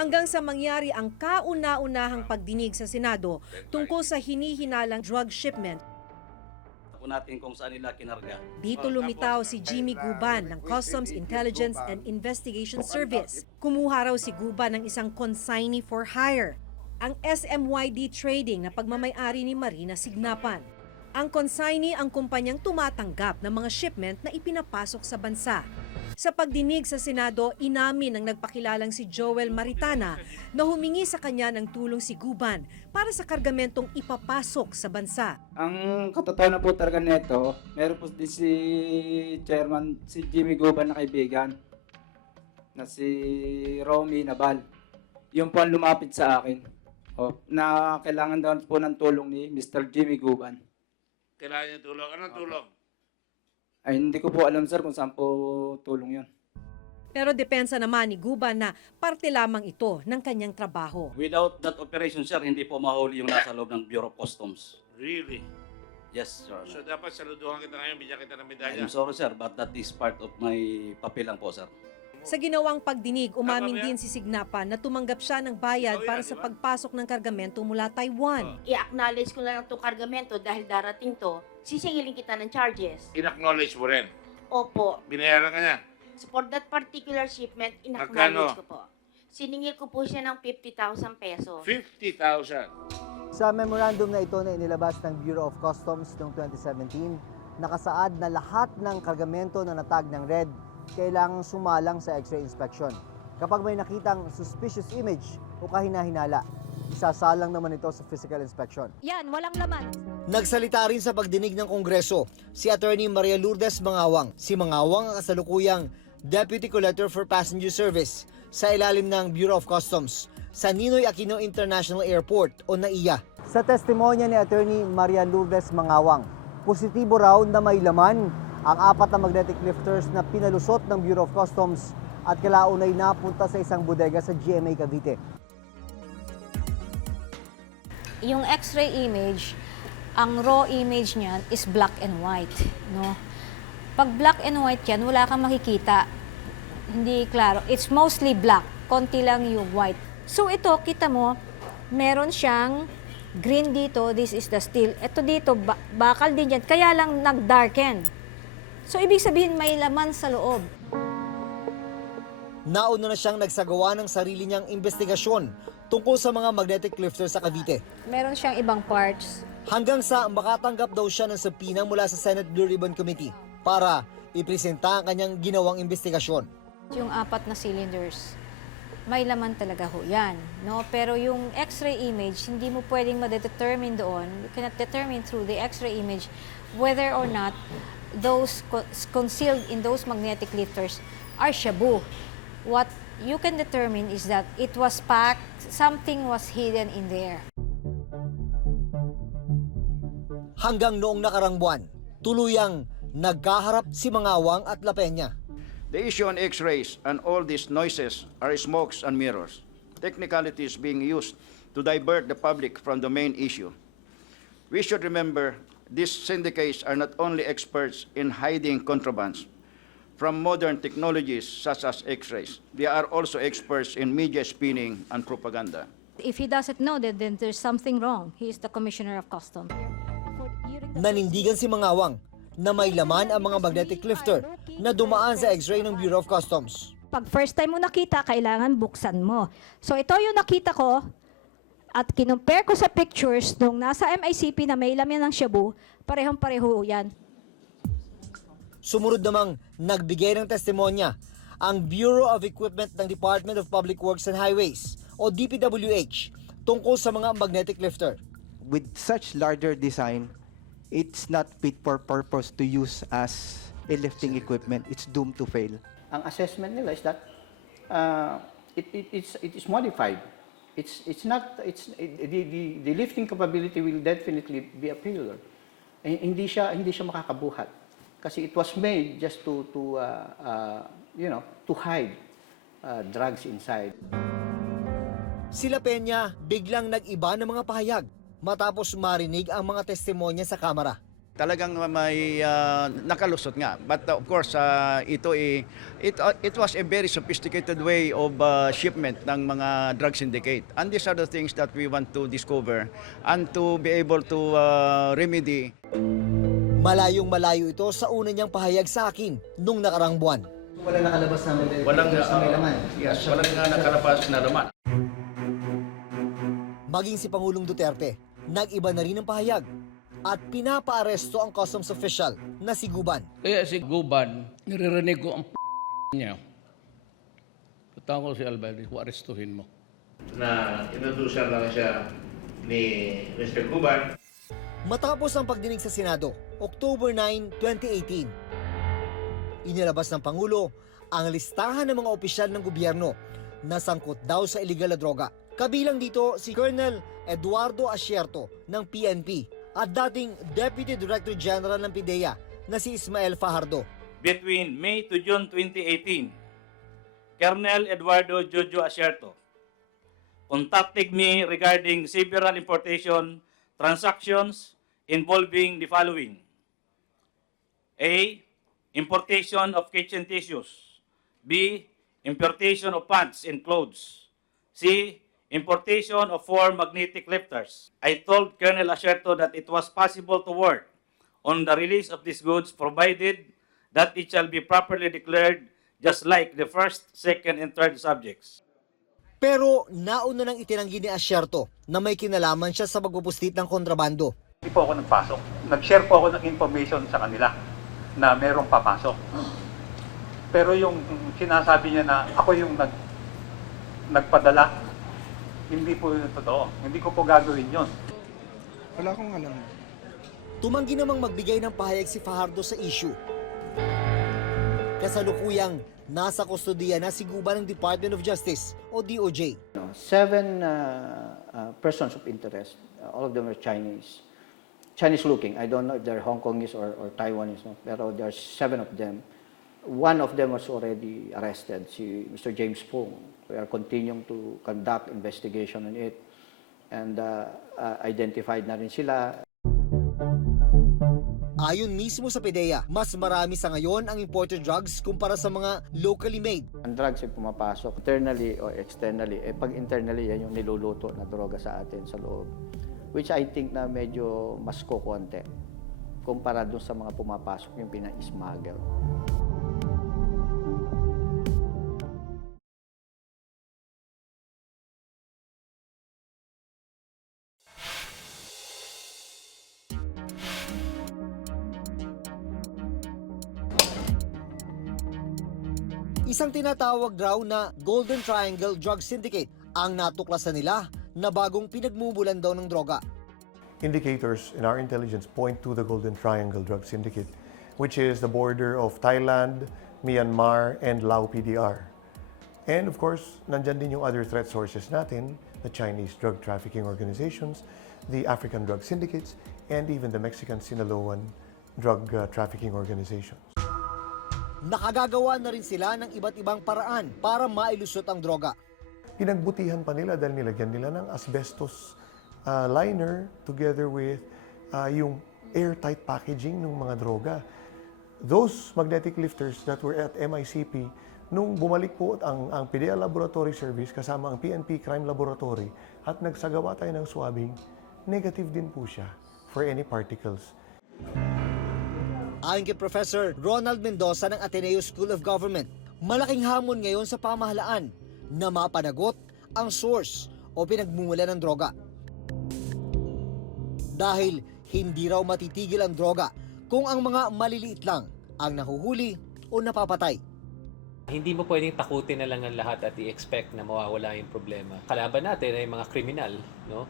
hanggang sa mangyari ang kauna-unahang pagdinig sa Senado tungkol sa hinihinalang drug shipment. Po natin kung saan nila kinarga. Dito lumitaw si Jimmy Guban ng Customs Intelligence and Investigation Service. Kumuha raw si Guban ng isang consignee for hire, ang SMYD Trading na pagmamay-ari ni Marina Signapan. Ang consignee ang kumpanyang tumatanggap ng mga shipment na ipinapasok sa bansa. Sa pagdinig sa Senado, inamin ng nagpakilalang si Joel Maritana na humingi sa kanya ng tulong si Guban para sa kargamentong ipapasok sa bansa. Ang katotohanan po talaga nito, meron po din si Chairman, si Jimmy Guban na kaibigan, na si Romy Nabal. Yung po ang lumapit sa akin, na kailangan daw po ng tulong ni Mr. Jimmy Guban. Kailangan niya tulong. Anong tulong? Ay, hindi ko po alam sir kung saan po tulong yon. Pero depensa naman ni Guban na parte lamang ito ng kanyang trabaho. Without that operation, sir, hindi po mahuli yung nasa loob ng Bureau of Customs. Really? Yes, Your So Honor. dapat saluduhan kita ngayon, bigyan kita ng medalya. I'm sorry, sir, but that is part of my papel lang po, sir. Sa ginawang pagdinig, umamin Tama ba yan? din si Signapan na tumanggap siya ng bayad Ikaw yan, para di sa ba? pagpasok ng kargamento mula Taiwan. I-acknowledge ko lang itong kargamento dahil darating to, sisingilin kita ng charges. In-acknowledge mo rin. Opo. Binayaran ka niya. So for that particular shipment, Magkano? in-acknowledge ko po. Siningil ko po siya ng 50,000 pesos. 50,000. Sa memorandum na ito na inilabas ng Bureau of Customs noong 2017, nakasaad na lahat ng kargamento na natag ng red kailangang sumalang sa X-ray inspection. Kapag may nakitang suspicious image o kahinahinala, isasalang naman ito sa physical inspection. Yan, walang laman. Nagsalita rin sa pagdinig ng Kongreso si Attorney Maria Lourdes Mangawang. Si Mangawang ang kasalukuyang Deputy Collector for Passenger Service sa ilalim ng Bureau of Customs sa Ninoy Aquino International Airport o NAIA. Sa testimonya ni Attorney Maria Lourdes Mangawang, positibo raw na may laman ang 4 na magnetic lifters na pinalusot ng Bureau of Customs at kalaunay napunta sa isang bodega sa GMA Cavite. Yung X-ray image, ang raw image niyan is black and white, no? Pag black and white yan, wala kang makikita. Hindi klaro. It's mostly black. Konti lang yung white. So ito, kita mo, meron siyang green dito. This is the steel. Ito dito, bakal din yan. Kaya lang nag-darken. So ibig sabihin, may laman sa loob. Nauna na siyang nagsagawa ng sarili niyang investigasyon tungkol sa mga magnetic lifters sa Cavite. Meron siyang ibang parts. Hanggang sa makatanggap daw siya ng subpoena mula sa Senate Blue Ribbon Committee para ipresenta ang kanyang ginawang investigasyon. Yung 4 na cylinders, may laman talaga ho yan. No? Pero yung X-ray image, hindi mo pwedeng ma-determine doon. You cannot determine through the X-ray image whether or not those concealed in those magnetic lifters are shabu. What you can determine is that it was packed, something was hidden in there. Hanggang noong nakarang buwan, tuluyang nagkaharap si Mangawang at La Peña. The issue on X-rays and all these noises are smokes and mirrors, technicalities being used to divert the public from the main issue. We should remember these syndicates are not only experts in hiding contrabands from modern technologies such as X-rays. They are also experts in media spinning and propaganda. If he doesn't know that, then there's something wrong. He is the Commissioner of Customs. Nanindigan si Mangawang na may laman ang mga magnetic lifter na dumaan sa X-ray ng Bureau of Customs. Pag first time mo nakita, kailangan buksan mo. So ito yung nakita ko at kinumpare ko sa pictures nung nasa MICP na may laman ng shabu, parehong-pareho yan. Sumunod namang nagbigay ng testimonya ang Bureau of Equipment ng Department of Public Works and Highways o DPWH tungkol sa mga magnetic lifter. With such larger design, it's not fit for purpose to use as a lifting equipment. It's doomed to fail. Ang assessment nila is that it is modified. The lifting capability will definitely be a failure. Hindi siya makakabuhat kasi it was made just to hide drugs inside. Sila Peña biglang nag-iba ng mga pahayag matapos marinig ang mga testimonya sa kamera. Talagang may nakalusot nga. But of course, it was a very sophisticated way of shipment ng mga drug syndicate. And these are the things that we want to discover and to be able to remedy. Malayong malayo ito sa una niyang pahayag sa akin nung nakarang buwan. Wala nakalabas na may laman. Yes, walang nakalabas na laman. Maging si Pangulong Duterte, nag-iba na rin ang pahayag at pinapaaresto ang customs official na si Guban. Kaya si Guban, niririnig ko ang niya. Tatawag ko si Albert, arestuhin mo. Na inutusan lang siya ni Mr. Guban. Matapos ang pagdinig sa Senado, October 9, 2018, inilabas ng Pangulo ang listahan ng mga opisyal ng gobyerno na sangkot daw sa illegal na droga. Kabilang dito si Colonel Eduardo Asierto ng PNP at dating Deputy Director General ng PIDEA na si Ismael Fajardo. Between May to June 2018, Colonel Eduardo Jojo Asierto contacted me regarding several importation transactions involving the following: A. Importation of kitchen tissues. B. Importation of pants and clothes. C. Importation of 4 magnetic lifters. I told Colonel Asierto that it was possible to work on the release of these goods provided that it shall be properly declared just like the first, second, and third subjects. Pero nauna nang itinanggi ni Asierto na may kinalaman siya sa pagpupuslit ng kontrabando. Hindi po ako nagpasok. Nag-share po ako ng information sa kanila na merong papasok. Pero yung sinasabi niya na ako yung nagpadala, hindi po yun totoo. Hindi ko po gagawin yun. Wala akong alam. Tumanggi namang magbigay ng pahayag si Fajardo sa issue. Kasalukuyang nasa kustodiya na si Guban ng Department of Justice o DOJ. 7 persons of interest, all of them are Chinese. Chinese looking. I don't know if they're Hong Kongese or Taiwanese, no? Pero there are 7 of them. One of them was already arrested, si Mr. James Fung. We are continuing to conduct investigation on it and identified na rin sila. Ayon mismo sa PIDEA, mas marami sa ngayon ang imported drugs kumpara sa mga locally made. Ang drugs ay pumapasok internally or externally. Pag internally, yan yung niluluto na droga sa atin sa loob. Which I think na medyo mas kukonti kumpara dun sa mga pumapasok yung pina-smuggle. Isang tinatawag raw na Golden Triangle Drug Syndicate ang natuklasan nila na bagong pinagmumulan daw ng droga. Indicators in our intelligence point to the Golden Triangle Drug Syndicate, which is the border of Thailand, Myanmar, and Lao PDR. And of course, nandyan din yung other threat sources natin, the Chinese drug trafficking organizations, the African drug syndicates, and even the Mexican Sinaloan drug trafficking organizations. Nakagagawa na rin sila ng iba't ibang paraan para mailusot ang droga. Pinagbutihan pa nila dahil nilagyan nila ng asbestos liner together with yung airtight packaging ng mga droga. Those magnetic lifters that were at MICP, nung bumalik po ang PDEA Laboratory Service kasama ang PNP Crime Laboratory at nagsagawa tayo ng swabbing, negative din po siya for any particles. Ayon kay Professor Ronald Mendoza ng Ateneo School of Government, malaking hamon ngayon sa pamahalaan na mapanagot ang source o pinagmumula ng droga. Dahil hindi raw matitigil ang droga kung ang mga maliliit lang ang nahuhuli o napapatay. Hindi mo pwedeng takutin na lang ang lahat at i-expect na mawawala yung problema. Kalaban natin ay mga kriminal, no?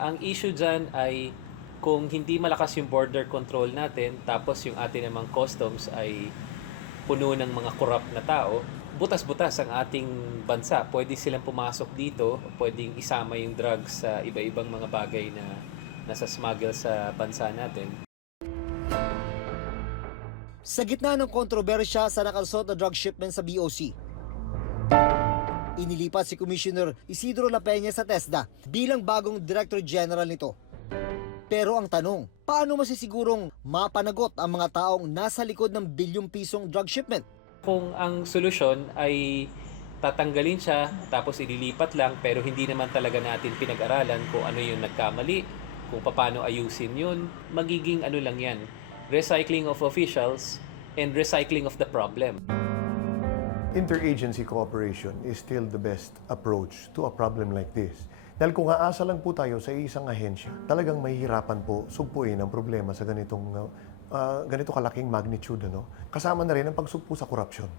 Ang issue dyan ay kung hindi malakas yung border control natin, tapos yung atin namang customs ay puno ng mga corrupt na tao, butas-butas ang ating bansa. Pwede silang pumasok dito, pwedeng isama yung drugs sa iba-ibang mga bagay na nasa smuggle sa bansa natin. Sa gitna ng kontrobersya sa nakalusot na drug shipment sa BOC, inilipat si Commissioner Isidro La Peña sa TESDA bilang bagong Director General nito. Pero ang tanong, paano masisigurong mapanagot ang mga taong nasa likod ng bilyong pisong drug shipment? Kung ang solusyon ay tatanggalin siya tapos ililipat lang pero hindi naman talaga natin pinag-aralan kung ano yung nagkamali, kung paano ayusin yun, magiging ano lang yan, recycling of officials and recycling of the problem. Interagency cooperation is still the best approach to a problem like this. Dahil kung aasa lang po tayo sa isang ahensya, talagang mahihirapan po sugpuin ang problema sa ganito kalaking magnitude. Kasama na rin ang pagsugpo sa korupsyon.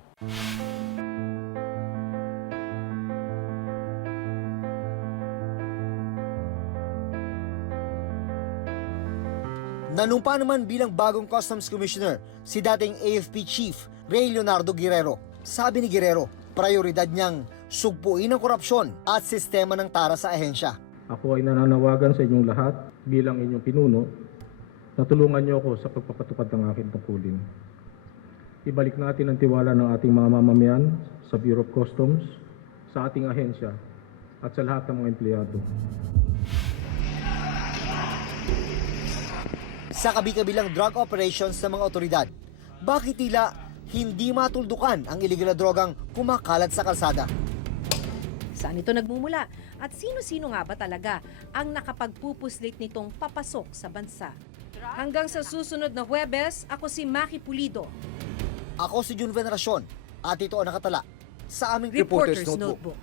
Nanumpa naman bilang bagong Customs Commissioner si dating AFP Chief Ray Leonardo Guerrero. Sabi ni Guerrero, prioridad niyang sugpuin ang korupsyon at sistema ng tara sa ahensya. Ako ay nananawagan sa inyong lahat bilang inyong pinuno na tulungan niyo ako sa pagpapatupad ng aking tungkulin. Ibalik natin ang tiwala ng ating mga mamamayan sa Bureau of Customs, sa ating ahensya at sa lahat ng mga empleyado. Sa kabi-kabilang drug operations ng mga otoridad, bakit tila hindi matuldukan ang illegal na drogang kumakalat sa kalsada? Saan ito nagmumula? At sino-sino nga ba talaga ang nakapagpupuslit nitong papasok sa bansa? Hanggang sa susunod na Huwebes, ako si Maki Pulido. Ako si Jun Veneracion at ito ang nakatala sa aming Reporter's Notebook.